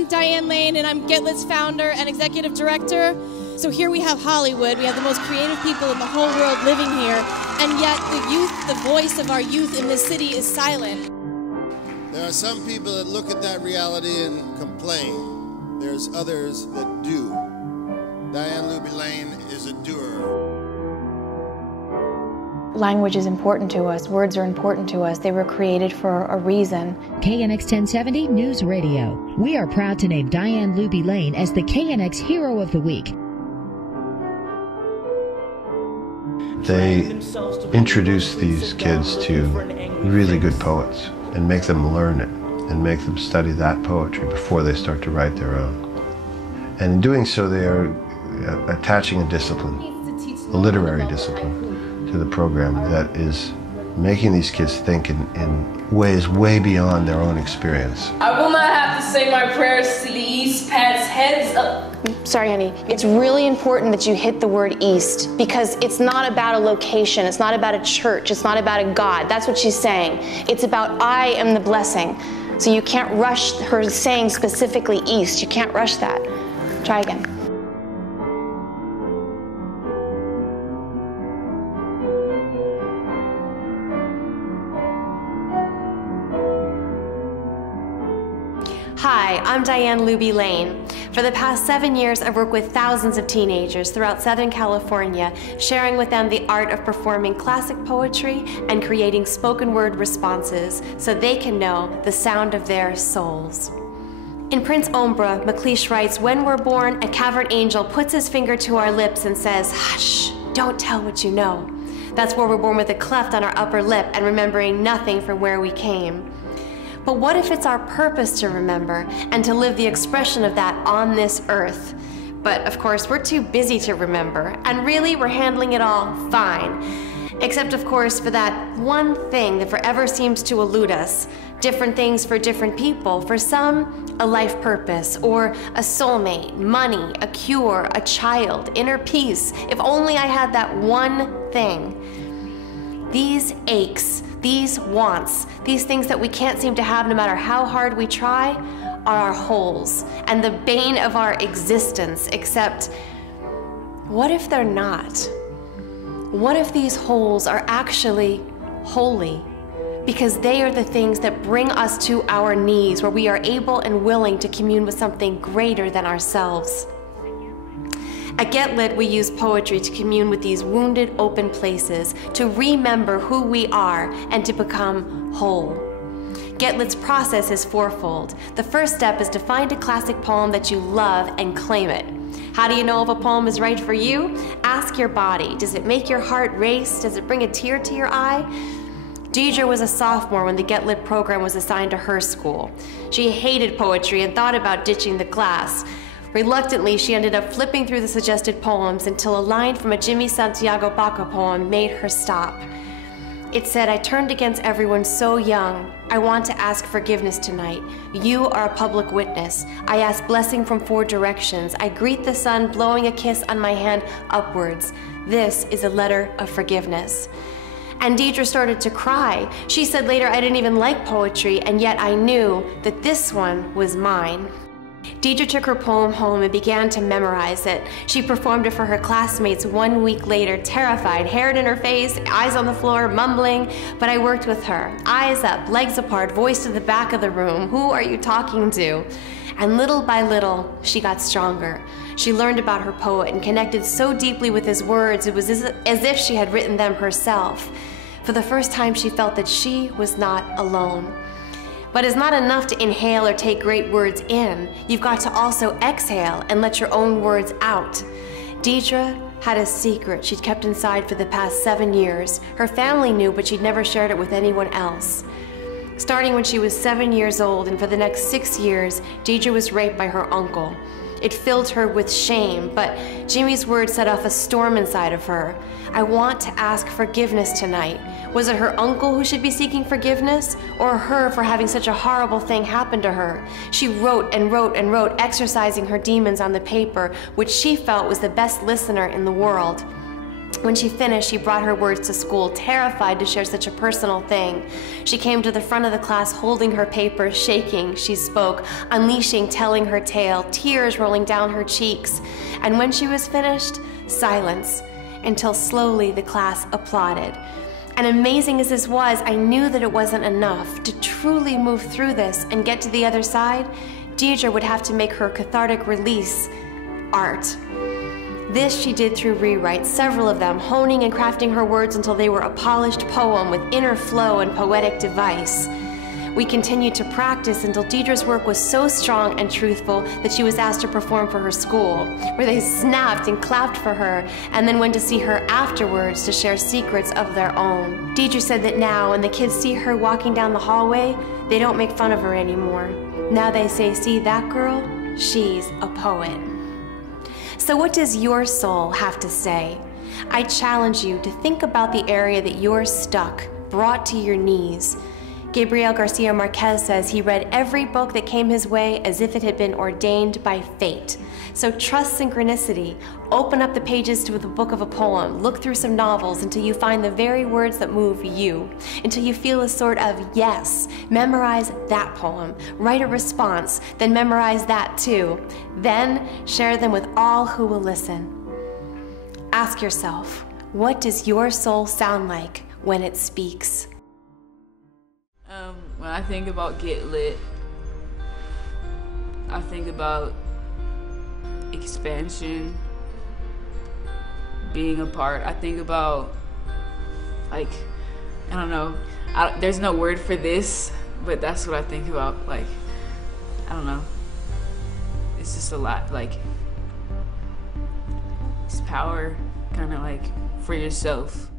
I'm Diane Lane, and I'm Get Lit's founder and executive director. So here we have Hollywood. We have the most creative people in the whole world living here, and yet the youth, the voice of our youth in this city is silent. There are some people that look at that reality and complain. There's others that do. Diane Luby Lane is a doer. Language is important to us. Words are important to us. They were created for a reason. KNX 1070 News Radio. We are proud to name Diane Luby Lane as the KNX Hero of the Week. They introduce these kids to really good poets and make them learn it and make them study that poetry before they start to write their own. And in doing so, they are attaching a discipline, a literary discipline, to the program that is making these kids think in ways way beyond their own experience. I will not have to say my prayers to the East Pat's heads up. Sorry, honey. It's really important that you hit the word East, because it's not about a location. It's not about a church. It's not about a God. That's what she's saying. It's about I am the blessing. So you can't rush her saying specifically East. You can't rush that. Try again. Hi, I'm Diane Luby Lane. For the past 7 years, I've worked with thousands of teenagers throughout Southern California, sharing with them the art of performing classic poetry and creating spoken word responses so they can know the sound of their souls. In Prince Ombra, McLeish writes, "When we're born, a cavern angel puts his finger to our lips and says, 'Hush, don't tell what you know.' That's where we're born with a cleft on our upper lip and remembering nothing from where we came. But what if it's our purpose to remember and to live the expression of that on this earth? But of course, we're too busy to remember, and really we're handling it all fine. Except of course for that one thing that forever seems to elude us. Different things for different people. For some, a life purpose, or a soulmate, money, a cure, a child, inner peace. If only I had that one thing. These aches, these wants, these things that we can't seem to have no matter how hard we try, are our holes and the bane of our existence. Except, what if they're not? What if these holes are actually holy? Because they are the things that bring us to our knees, where we are able and willing to commune with something greater than ourselves. At Get Lit, we use poetry to commune with these wounded, open places, to remember who we are and to become whole. Get Lit's process is fourfold. The first step is to find a classic poem that you love and claim it. How do you know if a poem is right for you? Ask your body. Does it make your heart race? Does it bring a tear to your eye? Deidre was a sophomore when the Get Lit program was assigned to her school. She hated poetry and thought about ditching the class. Reluctantly, she ended up flipping through the suggested poems until a line from a Jimmy Santiago Baca poem made her stop. It said, "I turned against everyone so young. I want to ask forgiveness tonight. You are a public witness. I ask blessing from 4 directions. I greet the sun, blowing a kiss on my hand upwards. This is a letter of forgiveness." And Deidre started to cry. She said later, "I didn't even like poetry, and yet I knew that this one was mine." Deidre took her poem home and began to memorize it. She performed it for her classmates 1 week later, terrified, hair in her face, eyes on the floor, mumbling. But I worked with her, eyes up, legs apart, voice to the back of the room. Who are you talking to? And little by little, she got stronger. She learned about her poet and connected so deeply with his words, it was as if she had written them herself. For the first time, she felt that she was not alone. But it's not enough to inhale or take great words in. You've got to also exhale and let your own words out. Deidre had a secret she'd kept inside for the past 7 years. Her family knew, but she'd never shared it with anyone else. Starting when she was 7 years old, and for the next 6 years, Deidre was raped by her uncle. It filled her with shame, but Jimmy's words set off a storm inside of her. I want to ask forgiveness tonight. Was it her uncle who should be seeking forgiveness, or her for having such a horrible thing happen to her? She wrote and wrote and wrote, exercising her demons on the paper, which she felt was the best listener in the world. When she finished, she brought her words to school, terrified to share such a personal thing. She came to the front of the class holding her paper, shaking. She spoke, unleashing, telling her tale, tears rolling down her cheeks. And when she was finished, silence, until slowly the class applauded. And amazing as this was, I knew that it wasn't enough. To truly move through this and get to the other side, Deidre would have to make her cathartic release art. This she did through rewrites, several of them, honing and crafting her words until they were a polished poem with inner flow and poetic device. We continued to practice until Deidre's work was so strong and truthful that she was asked to perform for her school, where they snapped and clapped for her, and then went to see her afterwards to share secrets of their own. Deidre said that now, when the kids see her walking down the hallway, they don't make fun of her anymore. Now they say, "See that girl? She's a poet." So what does your soul have to say? I challenge you to think about the area that you're stuck, brought to your knees. Gabriel Garcia Marquez says he read every book that came his way as if it had been ordained by fate. So trust synchronicity. Open up the pages to the book of a poem. Look through some novels until you find the very words that move you, until you feel a sort of yes. Memorize that poem. Write a response, then memorize that too. Then share them with all who will listen. Ask yourself, what does your soul sound like when it speaks? When I think about Get Lit, I think about expansion, being a part. I think about, like, I don't know, there's no word for this, but that's what I think about. Like, I don't know, it's just a lot, like, it's power, kind of like for yourself.